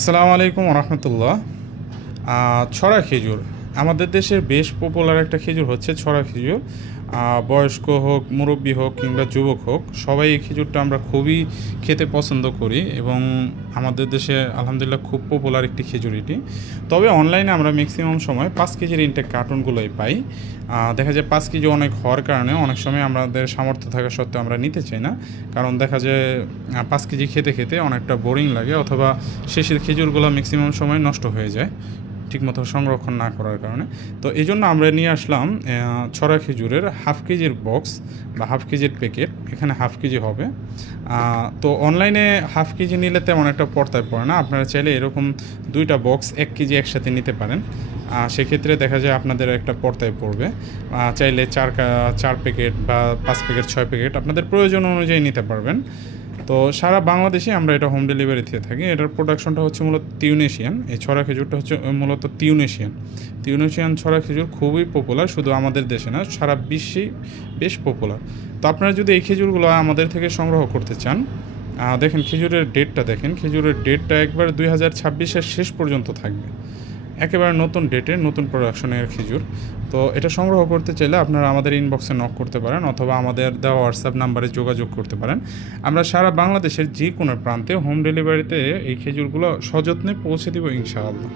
আসসালামু আলাইকুম রহমতুল্লাহ। ছড়া খেজুর আমাদের দেশের বেশ পপুলার একটা খেজুর হচ্ছে ছড়া খেজুর। বয়স্ক হোক, মুরব্বি হোক কিংবা যুবক হোক, সবাই এই খেজুরটা আমরা খুবই খেতে পছন্দ করি এবং আমাদের দেশে আলহামদুলিল্লাহ খুব পপুলার একটি খেজুর এটি। তবে অনলাইনে আমরা ম্যাক্সিমাম সময় 5 কেজির ইনটেক কার্টুনগুলোই পাই। দেখা যায় 5 কেজি অনেক হওয়ার কারণে অনেক সময় আমাদের সামর্থ্য থাকা সত্ত্বেও আমরা নিতে চাই না, কারণ দেখা যায় 5 কেজি খেতে খেতে অনেকটা বোরিং লাগে, অথবা শেষের খেজুরগুলো ম্যাক্সিমাম সময় নষ্ট হয়ে যায় ঠিকমতো সংরক্ষণ না করার কারণে। তো এই জন্য আমরা নিয়ে আসলাম ছড়া খেজুরের 1/2 কেজির বক্স বা 1/2 কেজির প্যাকেট। এখানে 1/2 কেজি হবে। তো অনলাইনে 1/2 কেজি নিলে তেমন একটা পড়তায় পড়ে না। আপনারা চাইলে এরকম 2টা বক্স 1 কেজি একসাথে নিতে পারেন। সেক্ষেত্রে দেখা যায় আপনাদের একটা পর্তায় পড়বে। চাইলে 4 প্যাকেট বা 5 প্যাকেট 6 প্যাকেট আপনাদের প্রয়োজন অনুযায়ী নিতে পারবেন। তো সারা বাংলাদেশে আমরা এটা হোম ডেলিভারি দিয়ে থাকি। এটার প্রোডাকশনটা হচ্ছে মূলত তিউনেশিয়ান। এই ছড়া খেজুরটা হচ্ছে মূলত তিউনেশিয়ান ছড়া খেজুর খুবই পপুলার, শুধু আমাদের দেশে না, সারা বিশ্বেই বেশ পপুলার। তো আপনারা যদি এই খেজুরগুলো আমাদের থেকে সংগ্রহ করতে চান, দেখেন খেজুরের ডেটটা, দেখেন খেজুরের ডেটটা একবার 2026-এর শেষ পর্যন্ত থাকবে। একেবারে নতুন ডেটের নতুন প্রোডাকশনের খেজুর। তো এটা সংগ্রহ করতে চাইলে আপনারা আমাদের ইনবক্সে নক করতে পারেন, অথবা আমাদের দেওয়া হোয়াটসঅ্যাপ নাম্বারে যোগাযোগ করতে পারেন। আমরা সারা বাংলাদেশের যে কোনো প্রান্তে হোম ডেলিভারিতে এই খেজুরগুলো সযত্নে পৌঁছে দেবো ইনশাআল্লাহ।